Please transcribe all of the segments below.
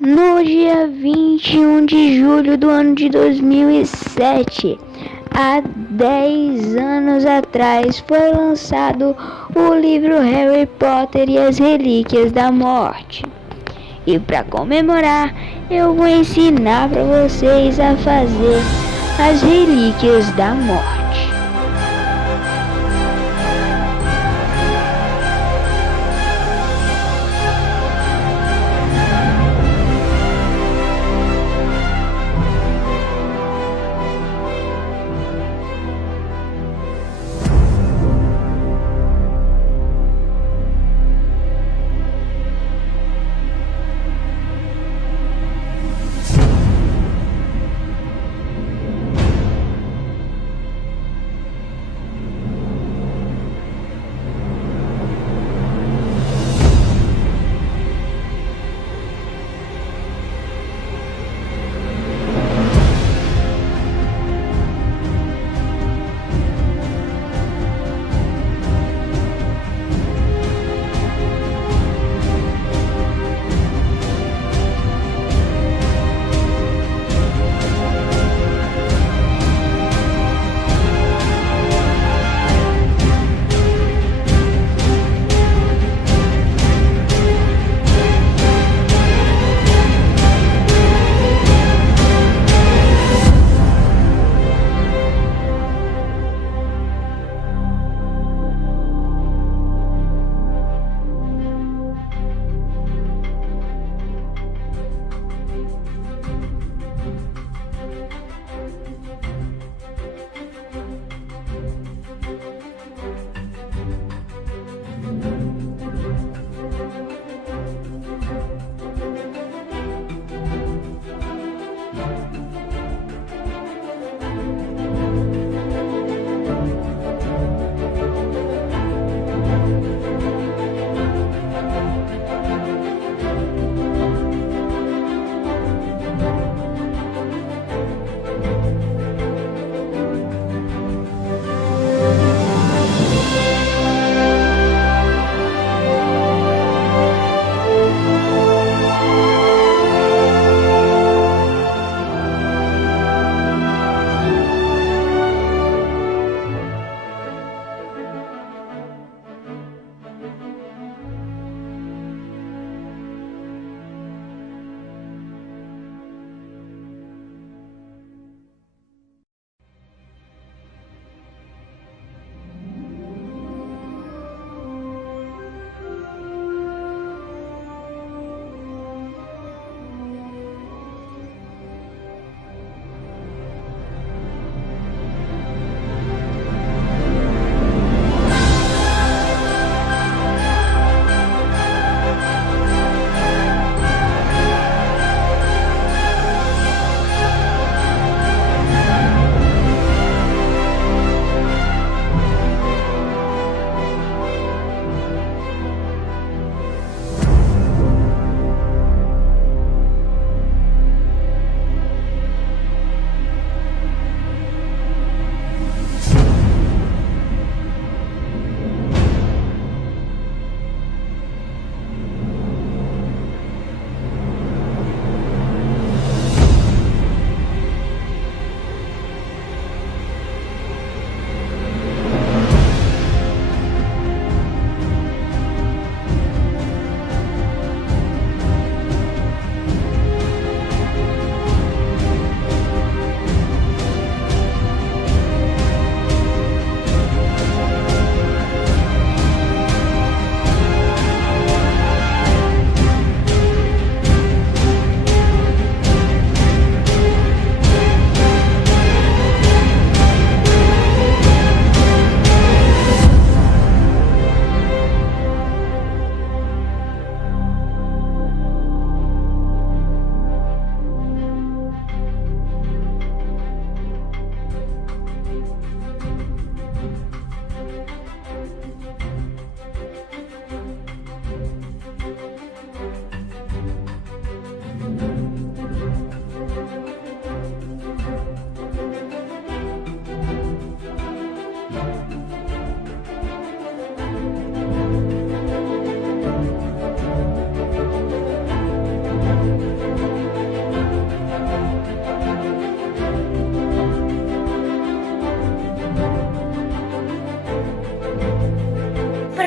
No dia 21 de julho do ano de 2007, há 10 anos atrás, foi lançado o livro Harry Potter e as Relíquias da Morte. E para comemorar, eu vou ensinar para vocês a fazer as Relíquias da Morte.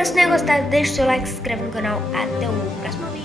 você tenha gostado, deixe o seu like, se inscreve no canal. Até o próximo vídeo.